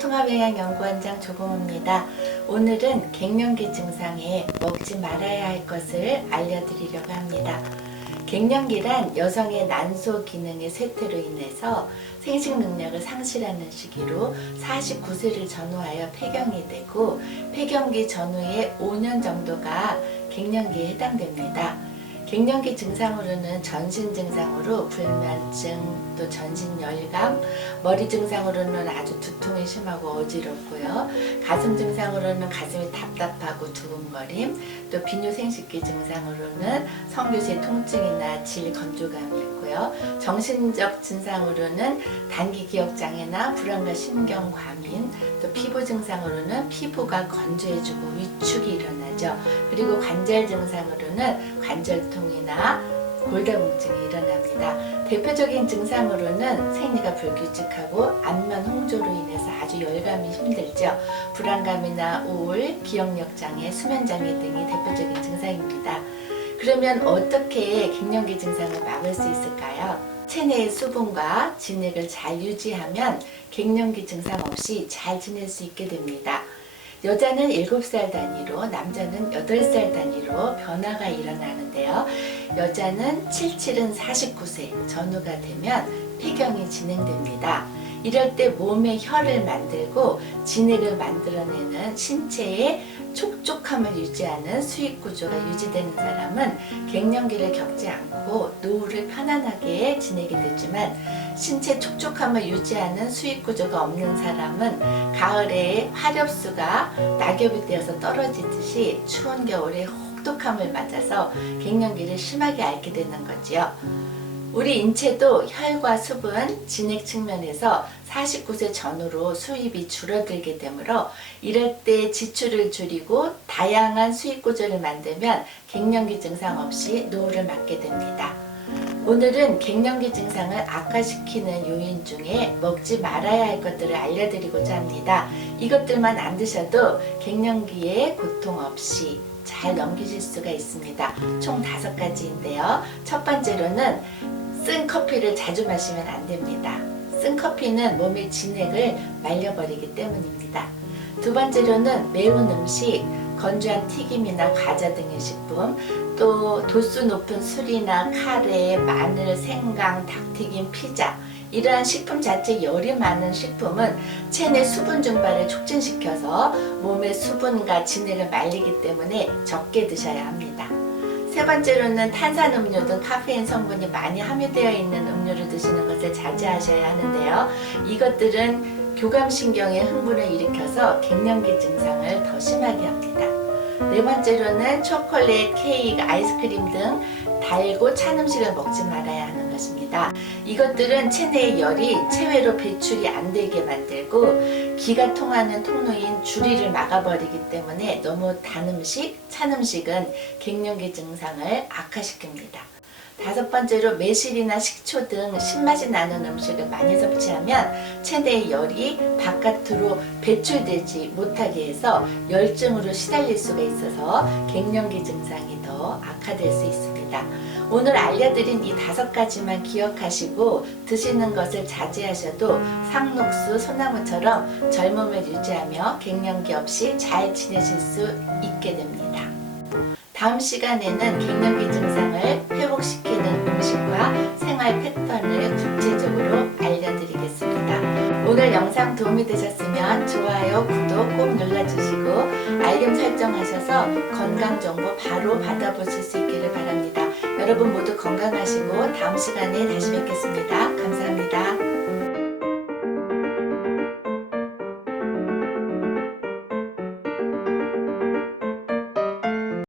통합영양연구원장 조공호입니다. 오늘은 갱년기 증상에 먹지 말아야 할 것을 알려드리려고 합니다. 갱년기란 여성의 난소 기능의 쇠퇴로 인해서 생식 능력을 상실하는 시기로 49세를 전후하여 폐경이 되고 폐경기 전후에 5년 정도가 갱년기에 해당됩니다. 갱년기 증상으로는 전신 증상으로 불면증, 또 전신 열감, 머리 증상으로는 아주 두통이 심하고 어지럽고요. 가슴 증상으로는 가슴이 답답하고 두근거림, 또 비뇨 생식기 증상으로는 성교세 통증이나 질 건조감이 있고요. 정신적 증상으로는 단기 기억 장애나 불안과 심경 과민, 또 피부 증상으로는 피부가 건조해지고 위축이 일어나죠. 그리고 관절 증상으로는 관절통 이나 골다공증이 일어납니다. 대표적인 증상으로는 생리가 불규칙하고 안면 홍조로 인해서 아주 열감이 힘들죠. 불안감이나 우울, 기억력 장애, 수면 장애 등이 대표적인 증상입니다. 그러면 어떻게 갱년기 증상을 막을 수 있을까요? 체내의 수분과 진액을 잘 유지하면 갱년기 증상 없이 잘 지낼 수 있게 됩니다. 여자는 7살 단위로 남자는 8살 단위로 변화가 일어나는데요. 여자는 77은 49세 전후가 되면 폐경이 진행됩니다. 이럴 때 몸에 혈을 만들고 진액을 만들어내는 신체의 촉촉함을 유지하는 수익 구조가 유지되는 사람은 갱년기를 겪지 않고 노후를 편안하게 지내게 되지만 신체 촉촉함을 유지하는 수익 구조가 없는 사람은 가을에 화렵수가 낙엽이 되어서 떨어지듯이 추운 겨울에 혹독함을 맞아서 갱년기를 심하게 앓게 되는 거지요. 우리 인체도 혈과 수분, 진액 측면에서 49세 전후로 수입이 줄어들게 되므로 이럴 때 지출을 줄이고 다양한 수익 구조를 만들면 갱년기 증상 없이 노후를 맞게 됩니다. 오늘은 갱년기 증상을 악화시키는 요인 중에 먹지 말아야 할 것들을 알려드리고자 합니다. 이것들만 안 드셔도 갱년기에 고통 없이 잘 넘기실 수가 있습니다. 총 다섯 가지인데요. 첫 번째로는 쓴 커피를 자주 마시면 안 됩니다. 쓴 커피는 몸의 진액을 말려버리기 때문입니다. 두 번째로는 매운 음식, 건조한 튀김이나 과자 등의 식품, 또 도수 높은 술이나 카레, 마늘, 생강, 닭튀김, 피자 이러한 식품 자체 열이 많은 식품은 체내 수분 증발을 촉진시켜서 몸의 수분과 진액을 말리기 때문에 적게 드셔야 합니다. 세 번째로는 탄산음료 등 카페인 성분이 많이 함유되어 있는 음료를 드시는 것을 자제하셔야 하는데요. 이것들은 교감신경의 흥분을 일으켜서 갱년기 증상을 더 심하게 합니다. 네 번째로는 초콜릿, 케이크, 아이스크림 등 달고 찬 음식을 먹지 말아야 것입니다. 이것들은 체내의 열이 체외로 배출이 안 되게 만들고 기가 통하는 통로인 주리를 막아버리기 때문에 너무 단 음식, 찬 음식은 갱년기 증상을 악화시킵니다. 다섯 번째로 매실이나 식초 등 신맛이 나는 음식을 많이 섭취하면 체내의 열이 바깥으로 배출되지 못하게 해서 열증으로 시달릴 수가 있어서 갱년기 증상이 더 악화될 수 있습니다. 오늘 알려드린 이 다섯 가지만 기억하시고 드시는 것을 자제하셔도 상록수, 소나무처럼 젊음을 유지하며 갱년기 없이 잘 지내실 수 있게 됩니다. 다음 시간에는 갱년기 증상을 회복시키는 음식과 생활 패턴을 구체적으로 영상 도움이 되셨으면 좋아요, 구독 꼭 눌러주시고 알림 설정하셔서 건강 정보 바로 받아보실 수 있기를 바랍니다. 여러분 모두 건강하시고 다음 시간에 다시 뵙겠습니다. 감사합니다.